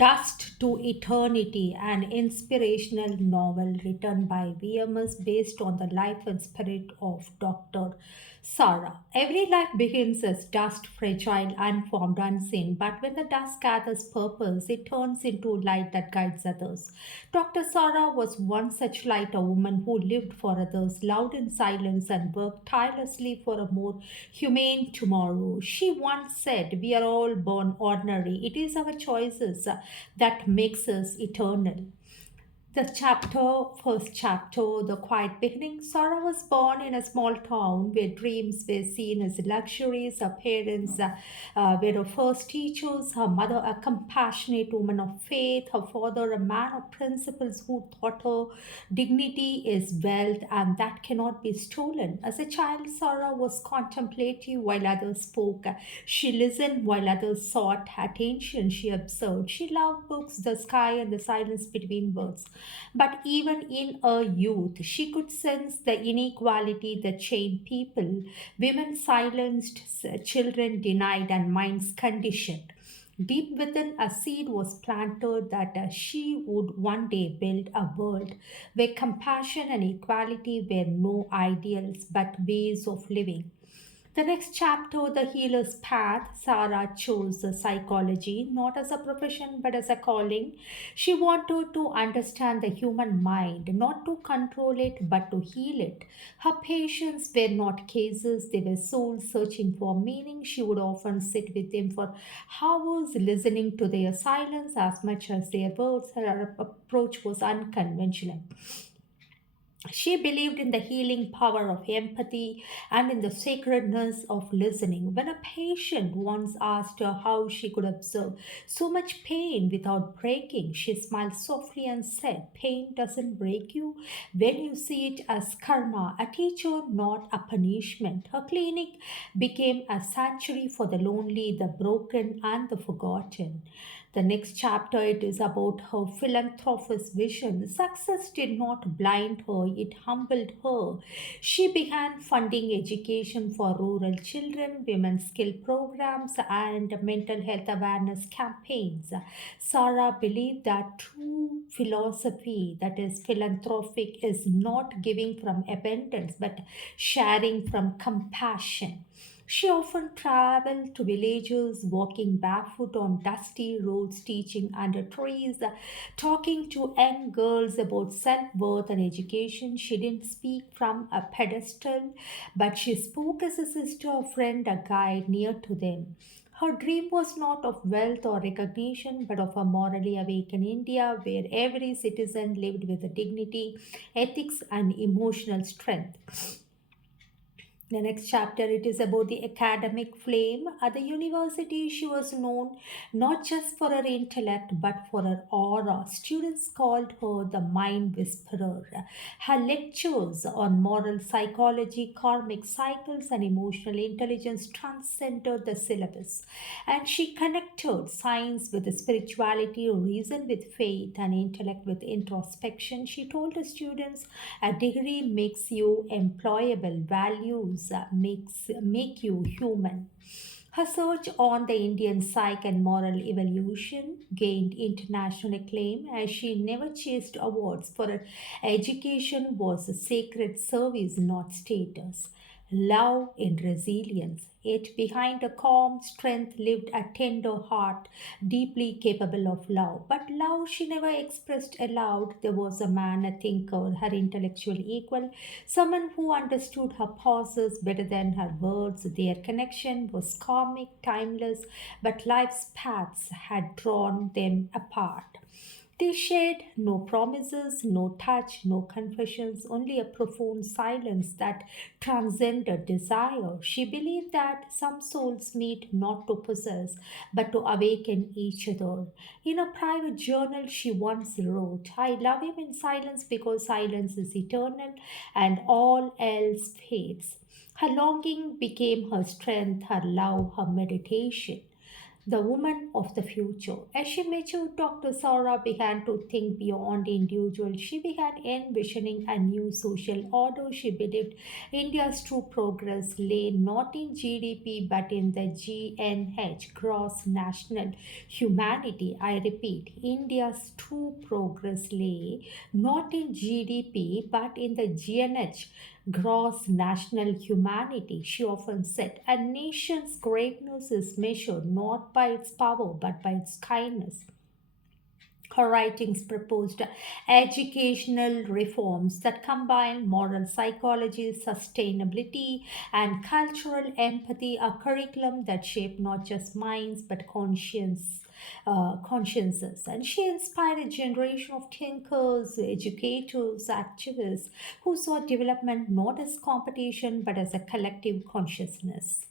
Dust to Eternity, an inspirational novel written by VMS based on the life and spirit of Dr. Sarah. Every life begins as dust, fragile, unformed, unseen, but when the dust gathers purpose, it turns into light that guides others. Dr. Sarah was one such light, a woman who lived for others, loved in silence, and worked tirelessly for a more humane tomorrow. She once said, "We are all born ordinary. It is our choices that makes us eternal." First chapter, The Quiet Beginning. Sarah was born in a small town where dreams were seen as luxuries. Her parents were her first teachers. Her mother, a compassionate woman of faith. Her father, a man of principles who taught her dignity is wealth and that cannot be stolen. As a child, Sarah was contemplative while others spoke. She listened while others sought attention. She observed. She loved books, the sky, and the silence between words. But even in her youth, she could sense the inequality that chained people. Women silenced, children denied, and minds conditioned. Deep within, a seed was planted that she would one day build a world where compassion and equality were no ideals but ways of living. The next chapter, The Healer's Path, Sarah chose psychology not as a profession but as a calling. She wanted to understand the human mind, not to control it but to heal it. Her patients were not cases, they were souls searching for meaning. She would often sit with them for hours, listening to their silence as much as their words. Her approach was unconventional. She believed in the healing power of empathy and in the sacredness of listening. When a patient once asked her how she could observe so much pain without breaking, she smiled softly and said, "Pain doesn't break you when you see it as karma, a teacher, not a punishment." Her clinic became a sanctuary for the lonely, the broken, and the forgotten. The next chapter it is about her philanthropist vision. Success did not blind her, it humbled her. She began funding education for rural children, women's skill programs, and mental health awareness campaigns. Sarah believed that true philosophy, that is philanthropic, is not giving from abundance but sharing from compassion. She often traveled to villages, walking barefoot on dusty roads, teaching under trees, talking to young girls about self worth and education. She didn't speak from a pedestal, but she spoke as a sister, a friend, a guide near to them. Her dream was not of wealth or recognition, but of a morally awakened India where every citizen lived with dignity, ethics, and emotional strength. The next chapter it is about the academic flame. At the university, she was known not just for her intellect but for her aura. Students called her the mind whisperer. Her lectures on moral psychology, karmic cycles, and emotional intelligence transcended the syllabus. And she connected science with spirituality, reason with faith, and intellect with introspection. She told the students, "A degree makes you employable, values make you human." Her search on the Indian psyche and moral evolution gained international acclaim as she never chased awards, for her education was a sacred service, not status. Love in resilience. Yet behind a calm strength lived a tender heart, deeply capable of love. But love she never expressed aloud. There was a man, a thinker, her intellectual equal, someone who understood her pauses better than her words. Their connection was karmic, timeless, but life's paths had drawn them apart. They shared no promises, no touch, no confessions, only a profound silence that transcended desire. She believed that some souls meet not to possess, but to awaken each other. In a private journal, she once wrote, "I love him in silence because silence is eternal and all else fades." Her longing became her strength, her love, her meditation. the woman of the future. As she matured, Dr. Sarah began to think beyond individual. She began envisioning a new social order. She believed India's true progress lay not in GDP but in the GNH, gross national humanity. I repeat, India's true progress lay not in GDP but in the GNH, gross national humanity. She often said, a nation's greatness is measured not by its power but by its kindness. Her writings proposed educational reforms that combine moral psychology, sustainability, and cultural empathy, a curriculum that shaped not just minds but consciences. And she inspired a generation of thinkers, educators, activists who saw development not as competition but as a collective consciousness.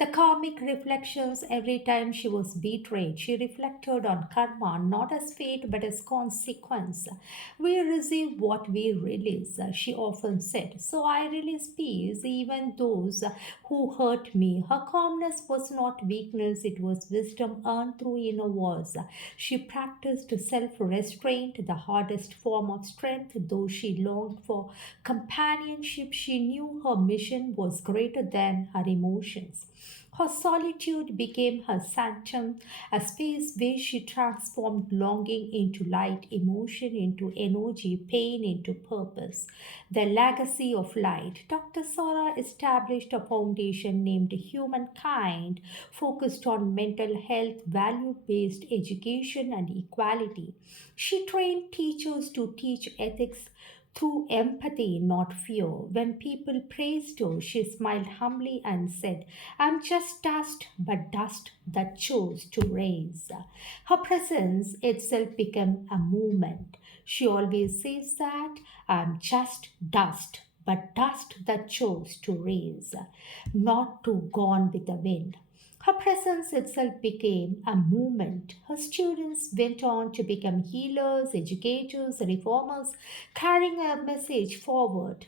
The karmic reflections every time she was betrayed. She reflected on karma not as fate but as consequence. We receive what we release, she often said. So I release peace, even those who hurt me. Her calmness was not weakness, it was wisdom earned through inner wars. She practiced self restraint, the hardest form of strength, though she longed for companionship. She knew her mission was greater than her emotions. Her solitude became her sanctum, a space where she transformed longing into light, emotion into energy, pain into purpose. The legacy of light. Dr. Sora established a foundation named Humankind, focused on mental health, value based education, and equality. She trained teachers to teach ethics through empathy, not fear. When people praised her, she smiled humbly and said, I'm just dust, but dust that chose to raise. Her presence itself became a movement. She always says that I'm just dust, but dust that chose to raise, not to gone with the wind. Her presence itself became a movement. Her students went on to become healers, educators, reformers, carrying a message forward.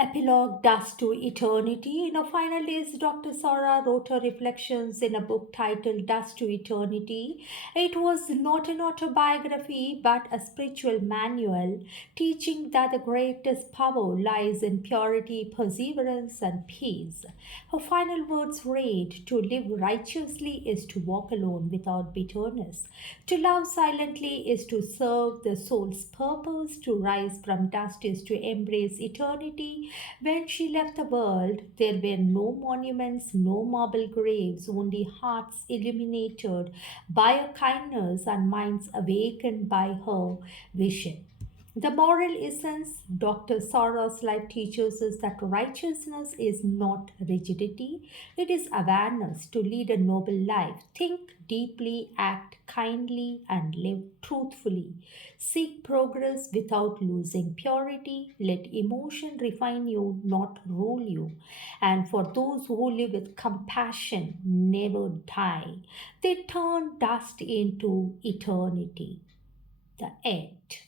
Epilogue Dust to Eternity. In her final days, Dr. Sarah wrote her reflections in a book titled Dust to Eternity. It was not an autobiography but a spiritual manual teaching that the greatest power lies in purity, perseverance, and peace. Her final words read, to live righteously is to walk alone without bitterness. To love silently is to serve the soul's purpose. To rise from dust is to embrace eternity. When she left the world, there were no monuments, no marble graves, only hearts illuminated by her kindness and minds awakened by her vision. The moral essence Dr. Sarah's life teaches us that righteousness is not rigidity, it is awareness to lead a noble life. Think deeply, act kindly, and live truthfully. Seek progress without losing purity. Let emotion refine you, not rule you. And for those who live with compassion, never die. They turn dust into eternity. The end.